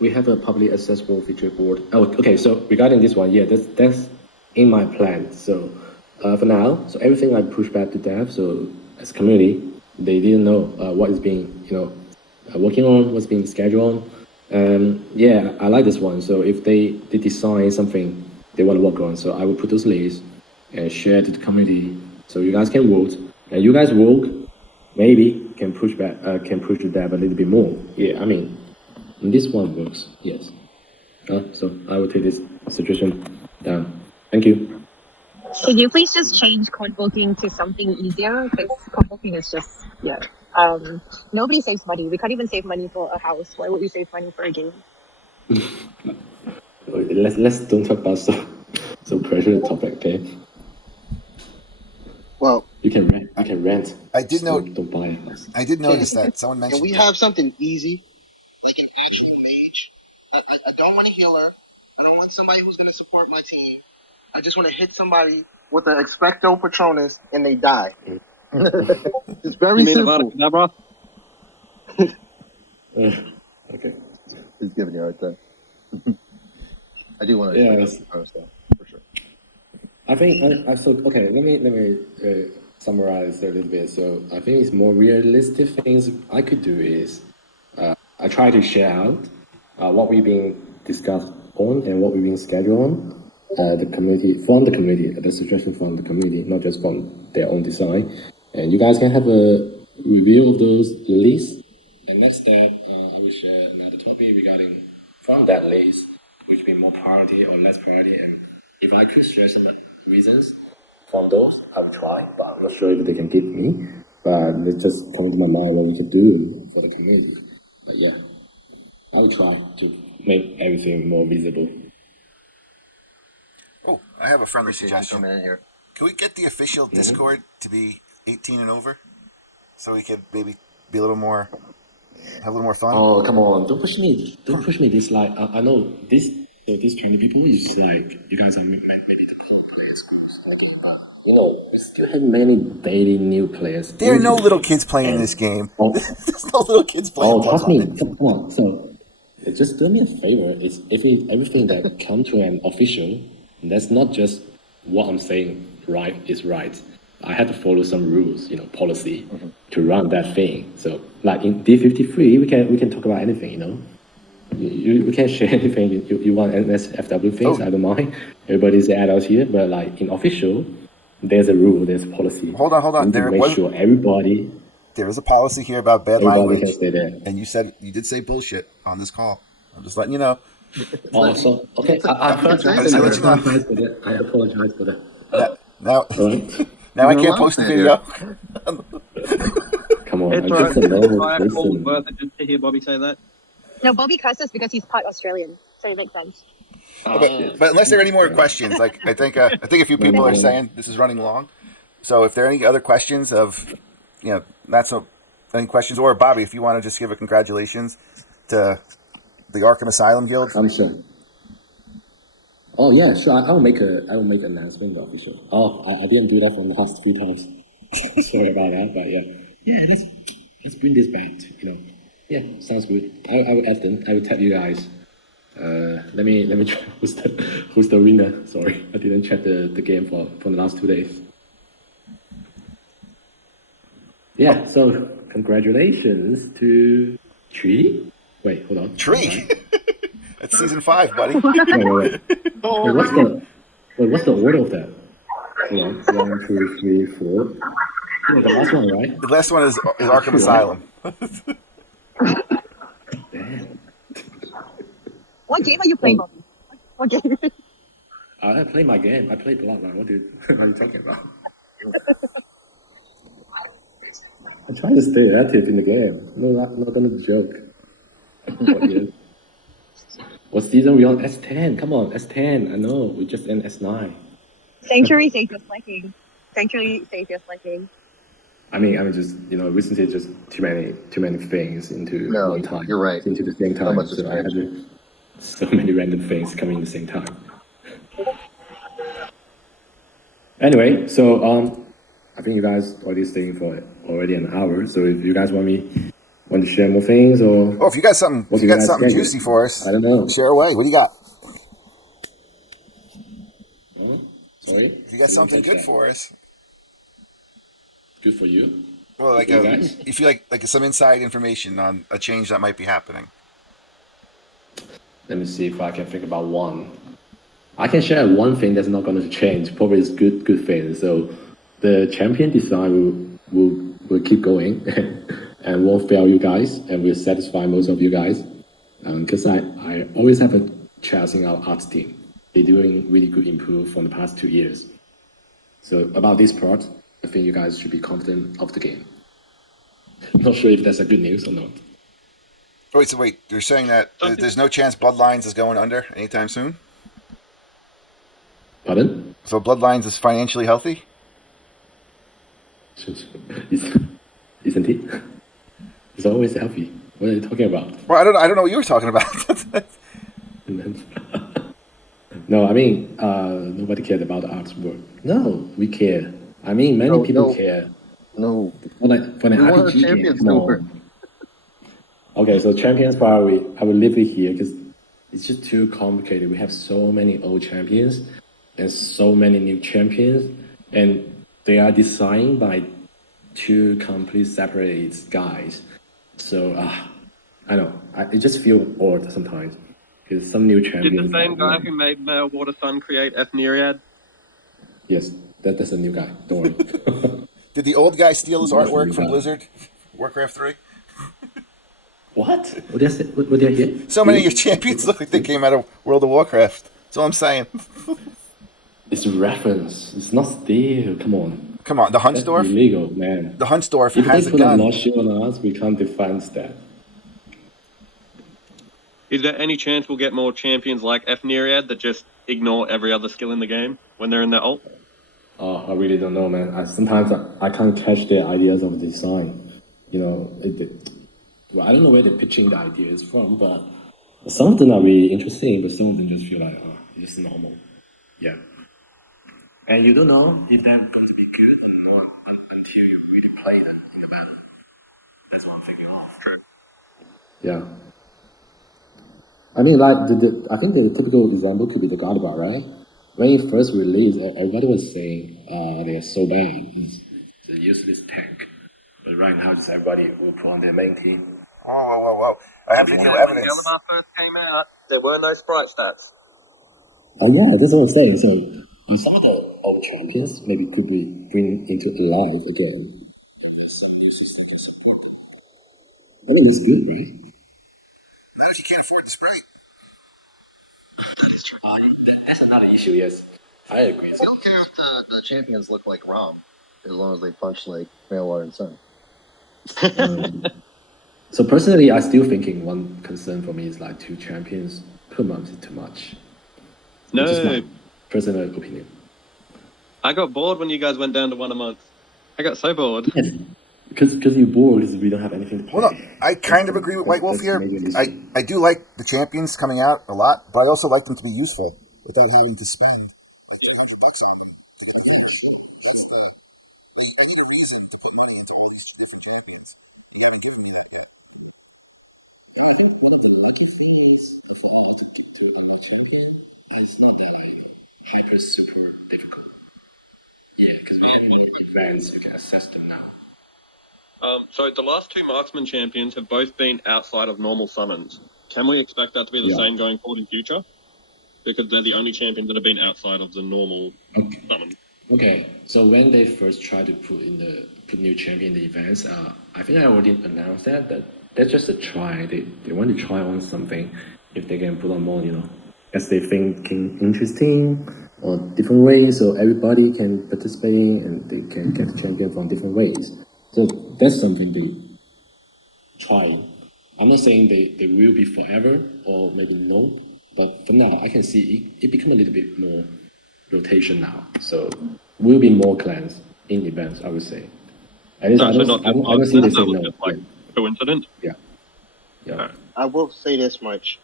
We have a publicly accessible feature board. Oh, okay. So regarding this one, yeah, that's in my plan. So for now, so everything I push back to dev. So as a community, they didn't know what is being working on, what's being scheduled on. Yeah, I like this one. So if they design something they want to work on, so I will put those lists and share to the community, so you guys can vote, and you guys vote, maybe can push the dev a little bit more. Yeah, I mean, this one works. Yes. So I will take this suggestion down. Thank you. Can you please just change convoking to something easier? Because convoking is just, nobody saves money. We can't even save money for a house. Why would we save money for a game? Let's don't talk about so pressure topic, okay? Well, you can rent. I did Just know. don't buy a house. I did notice that someone Can mentioned we that. have something easy, like an actual mage? I don't want a healer. I don't want somebody who's going to support my team. I just want to hit somebody with an expecto patronus and they die. It's very You mean Avada simple. Kedavra? Okay. He's giving you a hard time. I do want to Yeah, expect that stuff for sure. I think I so okay. Let me summarize a little bit. So I think it's more realistic things I could do is I try to share out what we've been discussed on and what we've been scheduled on. The community, the suggestion from the community, not just from their own design. And you guys can have a review of those lists. And next step, I will share another topic regarding from that list, which may more priority or less priority. And if I could share some reasons from those, I will try, but I'm not sure if they can give me. But it's just come to my mind what we could do for the community. But yeah, I will try to make everything more visible. Oh, I have a friendly Appreciate you suggestion. coming in here. Can we get the official Discord to be 18 and over, so we could maybe be a little more, have a little more fun? Oh, come on! Don't push me! Don't push me! This like I know this. So these 20 people is like you guys are many players. You know, we still have many daily new players. There are no into the little game. kids playing And- this game. Oh, There's no little kids playing oh, trust me! Bloodline. Come on! So just do me a favor. It's everything that come to an official. That's not just what I'm saying. Right is right. I had to follow some rules, policy to run that thing. So, like in D53, we can talk about anything, we can share anything you want NSFW things. Oh. I don't mind. Everybody's adults here, but like in official, there's a rule, there's a policy. Hold on. We need to make sure everybody There is a policy here about bad can language, stay there. and you did say bullshit on this call. I'm just letting you know. Oh, so okay, I apologize. I just let you know. apologize for that. I apologize for that. Now, All right, now I You're can't allowed post the to video. come on. It's I'm alright. just a normal I call person. worth it just to hear Bobby say that. No, Bobby curses because he's part Australian, so it makes sense. But unless there are any more questions, like I think a few people are saying this is running long. So if there are any other questions of, any questions, or Bobby, if you want to just give a congratulations to the Arkham Asylum Guild. I'm sure. Oh yeah, sure. I will make an announcement official. Oh, I didn't do that for the last few times. Sorry about that, but yeah. Let's bring this back. Yeah, sounds good. I will add them. I will tell you guys. Let me try. Who's the winner? Sorry, I didn't check the game for the last 2 days. Yeah. So congratulations to Tree. Wait, hold on. Tree. That's season 5, buddy. Wait. What's the order of that? Hold on. 1, 2, 3, 4. Yeah, the last one, right? The last one is Arkham Asylum. Damn. What game are you playing, Bobby? What game? I play my game. I play Bloodline. What are you talking about? I try to stay active in the game. No, not gonna joke. What season we on? S10. Come on, S10. I know. We just in S9. Sanctuary says you're slacking. Sanctuary says you're slacking. I mean, just recently just too many things into No, one time. you're right. Into the same So time. much So has I had so many random things coming at the same time. Anyway, so I think you guys already staying for already an hour. So if you guys want to share more things or Oh, if you got something, What do you guys juicy get? for us, I don't know. share away. What do you got? Sorry. If you got something good for us, Good for you. well, like You guys? if you like some inside information on a change that might be happening. Let me see if I can think about one. I can share one thing that's not going to change. Probably is good thing. So the champion design will keep going and won't fail you guys and will satisfy most of you guys. Because I always have a chance in our arts team. They're doing really good improve from the past 2 years. So about this part, I think you guys should be confident of the game. Not sure if that's a good news or not. Wait, you're saying that there's no chance Bloodlines is going under anytime soon? Pardon? So Bloodlines is financially healthy? Isn't he? He's always healthy. What are you talking about? Well, I don't know what you were talking about. No, I mean, nobody cared about the artwork. No, we care. I mean, many No, people no, care. no. For an We want a RPG game, Champions come Tour. on. Okay, so Champions Power, I will leave it here because it's just too complicated. We have so many old champions and so many new champions, and they are designed by two completely separate guys. So, I know, it just feels odd sometimes because some new Did the champions. same guy like, who made Male Water Sun create F Nereid? Yes, that's a new guy. Don't worry. Did the old guy steal his That's a artwork new from guy. Blizzard? Warcraft 3? What? What did I get? So many of your champions look like they came out of World of Warcraft. That's all I'm saying. It's a reference. It's not steal. Come on. Come on, the That's Huntsdorf? illegal, man. The Huntsdorf If has they a put a gun. law shield on us, we can't defend that. Is there any chance we'll get more champions like F Nereid that just ignore every other skill in the game when they're in their ult? I really don't know, man. Sometimes I can't catch their ideas of design. You know, well, I don't know where they're pitching the ideas from, but some of them are really interesting, but some of them just feel like, oh, it's just normal. Yeah. And you don't know if they're going to be good or not until you really play them. That's what I'm thinking of. Yeah. I mean, like, I think the typical example could be the God Bar, right? When it first released, everybody was saying they're so bad. It's a useless tank. But right now, it's everybody will put on their main team. Whoa. I have video evidence. first came out, there were no sprite stats. Oh yeah, that's what I'm saying. So some of the old champions maybe could be bring into life again. I mean, it's good, right? How if you can't afford the Sprite? That's another issue. Yes, I agree. I don't care if the champions look like Rom, as long as they punch like Male Water and Sun. So personally, I still thinking one concern for me is like 2 champions per month is too much. No, Which is my personal opinion. I got bored when you guys went down to 1 a month. I got so bored. Yes, because you're bored because we don't have anything to play. Well, no, I kind of agree with White Wolf here. I do like the champions coming out a lot, but I also like them to be useful without having to spend $1,000 on them. I need a reason to put money into all these different champions. You haven't given me that yet. And I think one of the lucky things of to unlock champion is not that champion is super difficult. Yeah, because we have many events, you can access them now. So the last 2 marksman champions have both been outside of normal summons. Can we expect that to be the same going forward in future? Because they're the only champions that have been outside of the normal summon. Okay, so when they first tried to put new champion in the events, I think I already announced that that's just a try. They want to try on something if they can put on more, as they thinking interesting or different ways, so everybody can participate and they can get the champion from different ways. So that's something they try. I'm not saying they will be forever or maybe no, but for now I can see it become a little bit more rotation now. So will be more clans in events, I would say. At least I don't see they say no. Like coincidence. Yeah. I will say this much.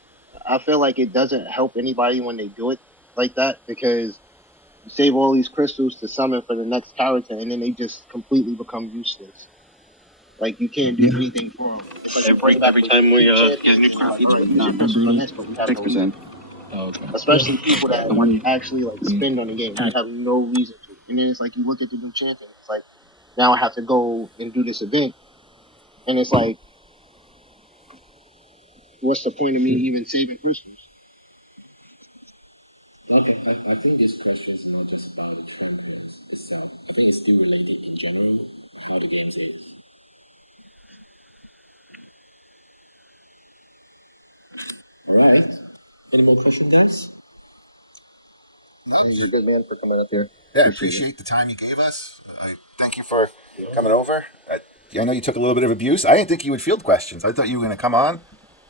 I feel like it doesn't help anybody when they do it like that because you save all these crystals to summon for the next character and then they just completely become useless. Like you can't do anything for them. It's like Every time we get new crystals on this, but we have no reason. Okay. Especially people that actually like spend on the game. You have no reason to. And then it's like you look at the new champion. It's like now I have to go and do this event, and it's like, what's the point of me even saving crystals? Okay, I think this question is not just about champions itself. I think it's still related in general how the game is. Alright. Any more questions, guys? You're a good man for coming up here. Yeah, I appreciate the time you gave us. I thank you for coming over. I know you took a little bit of abuse. I didn't think you would field questions. I thought you were going to come on,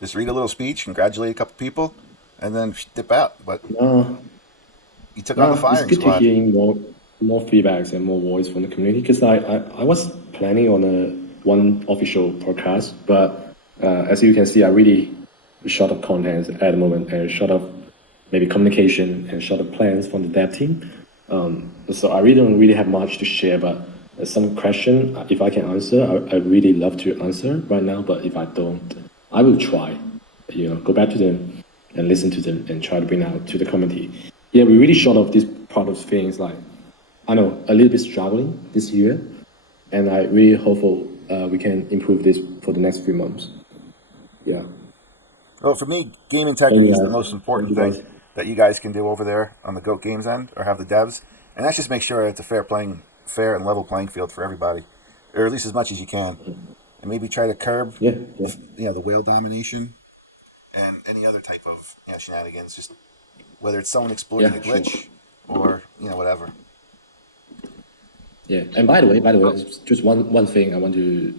just read a little speech, congratulate a couple people, and then dip out. But you took on the firing it's good squad. to hear more. more feedbacks and more voice from the community because I was planning on one official podcast, but as you can see, I really short of content at the moment and short of maybe communication and short of plans from the dev team. So I really don't really have much to share, but some question, if I can answer, I really love to answer right now, but if I don't, I will try, go back to them and listen to them and try to bring out to the community. Yeah, we really short of this part of things like, I know, a little bit struggling this year, and I really hopeful we can improve this for the next few months. Yeah. Well, for me, game integrity is the most Thank important you thing guys. that you guys can do over there on the Goat Games end, or have the devs, and that's just make sure it's a fair and level playing field for everybody, or at least as much as you can, and maybe try to curb, Yeah. the whale domination and any other type of shenanigans. Just whether it's someone exploiting a Yeah, sure. glitch or whatever. Yeah, and by the way, just one thing I want to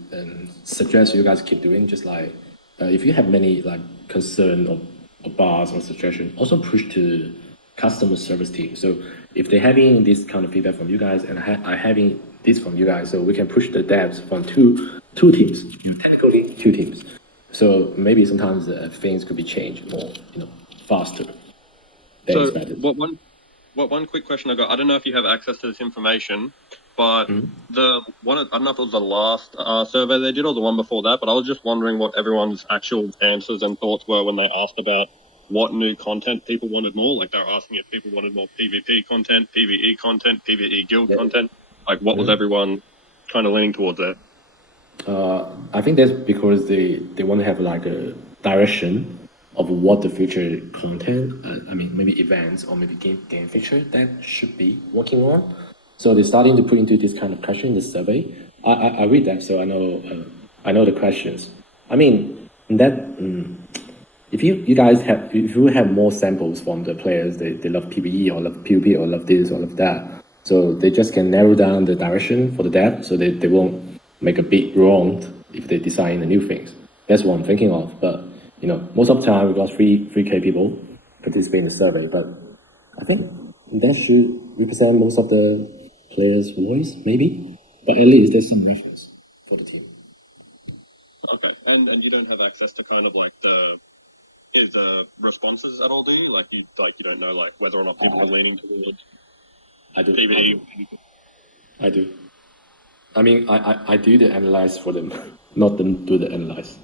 suggest you guys keep doing. Just like if you have many like concern or bars or suggestion, also push to customer service team. So if they're having this kind of feedback from you guys, and I having this from you guys, so we can push the devs from two teams, technically two teams. So maybe sometimes things could be changed more, faster. That is So better. one quick question I got. I don't know if you have access to this information, but the one, I don't know if it was the last survey they did or the one before that, but I was just wondering what everyone's actual answers and thoughts were when they asked about what new content people wanted more. Like they were asking if people wanted more PvP content, PvE content, PvE guild content. Like what was everyone kind of leaning towards there? I think that's because they want to have like a direction of what the future content, I mean, maybe events or maybe game feature that should be working on. So they're starting to put into this kind of question in the survey. I read that, so I know the questions. I mean, if you guys have if you have more samples from the players, they love PvE or love PvP or love this or love that. So they just can narrow down the direction for the dev, so they won't make a big wrong if they design the new things. That's what I'm thinking of. But most of the time we got 3K people participate in the survey, but I think that should represent most of the players' voice, maybe. But at least there's some reference for the team. Okay, and you don't have access to kind of like the responses at all, do you? Like you don't know like whether or not people are leaning towards I do. PvE. I do. I mean, I do the analyze for them, not them do the analyze.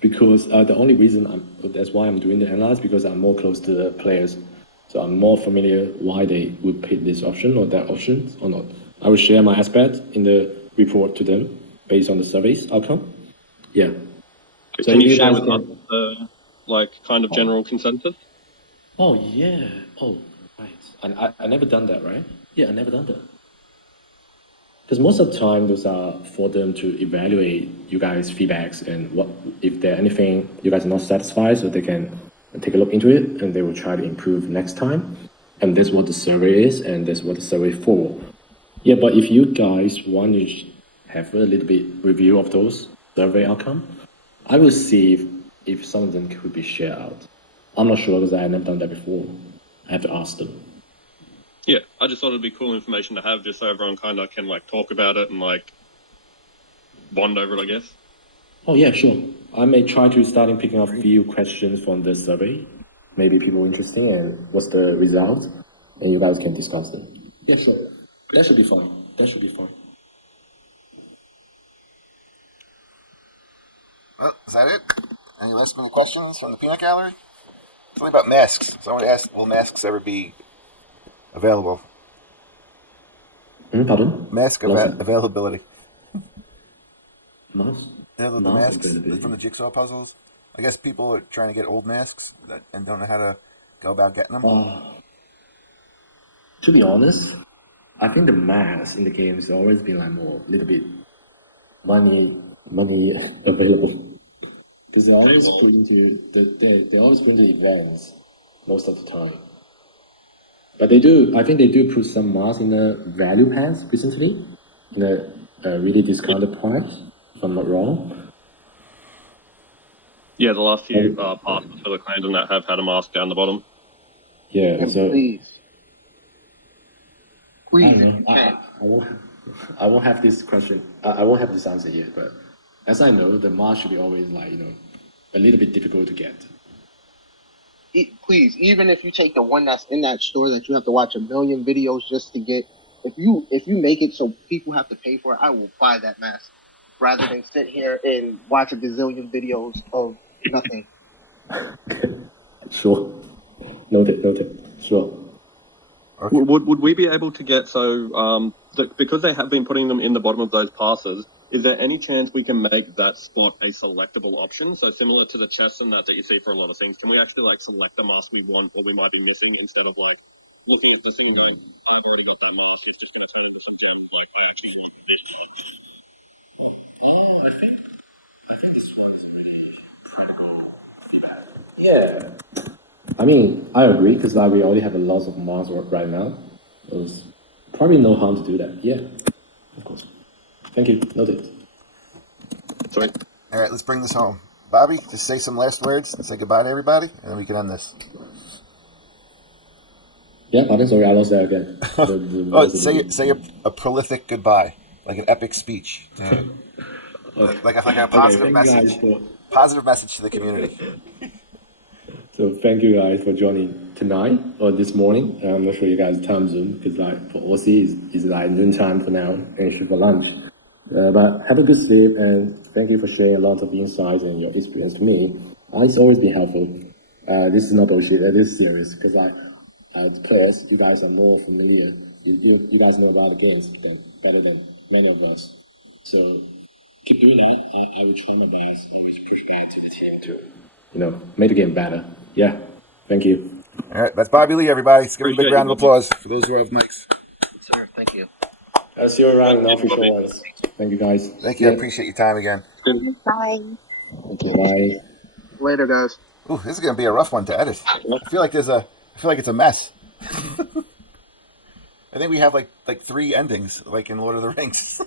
Because the only reason that's why I'm doing the analyze, because I'm more close to the players. So I'm more familiar why they would pick this option or that option or not. I will share my aspect in the report to them based on the survey's outcome. Yeah. So Can if you you share guys with us can, the like kind of general consensus? oh yeah, oh right, I never done that, right? Yeah, I never done that. Because most of the time, those are for them to evaluate you guys' feedbacks and what if there anything you guys are not satisfied, so they can take a look into it and they will try to improve next time. And that's what the survey is, and that's what the survey is for. Yeah, but if you guys want to have a little bit review of those survey outcome, I will see if some of them could be shared out. I'm not sure because I have never done that before. I have to ask them. Yeah, I just thought it'd be cool information to have, just so everyone kind of can like talk about it and like bond over it, I guess. Oh yeah, sure. I may try to start picking up a few questions from the survey. Maybe people interesting and what's the result, and you guys can discuss them. Yeah, sure. That should be fine. That should be fine. Well, is that it? Any last minute questions from the peanut gallery? Something about masks. Someone asked, will masks ever be available? Pardon? Mask Lost it. availability. Mouse? The Mouse masks availability. from the jigsaw puzzles. I guess people are trying to get old masks and don't know how to go about getting them. To be honest, I think the mass in the game has always been like more, little bit money available. Because they always put into they always bring the events most of the time. But they do. I think they do put some masks in the value pass recently, in a really discounted price. If I'm not wrong. Yeah, the last few passes for the clans and that have had a mask down the bottom. Yeah. And So please, Please, Mhm. if you can. I won't have this question. I won't have this answer here, but as I know, the mask should be always like a little bit difficult to get. Please, even if you take the one that's in that store that you have to watch a million videos just to get, if you make it so people have to pay for it, I will buy that mask rather than sit here and watch a gazillion videos of nothing. Sure. Noted. Sure. Okay. Would we be able to get because they have been putting them in the bottom of those passes? Is there any chance we can make that spot a selectable option? So similar to the chests and that you see for a lot of things, can we actually like select the mask we want or we might be missing instead of like looking at the thing going, everybody got their mask? Yeah. I mean, I agree because like we already have a lot of masks right now. There's probably no harm to do that. Yeah, of course. Thank you. Noted. Sorry. All right, let's bring this home. Bobby, just say some last words and say goodbye to everybody, and then we can end this. Yeah, pardon, sorry, I lost that again. Oh, say a prolific goodbye, like an epic speech, like a Okay, positive thank you guys message, for. positive message to the community. So thank you guys for joining tonight or this morning. I'm not sure you guys' time zone because like for Aussie is like noon time for now and should for lunch. But have a good sleep and thank you for sharing a lot of insights and your experience to me. It's always been helpful. This is not bullshit. This is serious because like as players, you guys are more familiar. You guys know about the games better than many of us. So keep doing that. I will try my best always to push back to the team to make the game better. Yeah. Thank you. All right, that's Bobby Lee, everybody. Let's give him a big Appreciate round you, of applause for those who have mics. Sir, thank you. I'll see you around in the Thank you, official Bobby. ones. Thank you guys. Thank you. I appreciate your time again. Bye. Thank you. Bye. Later, guys. Ooh, this is gonna be a rough one to edit. I feel like it's a mess. I think we have like 3 endings, like in Lord of the Rings.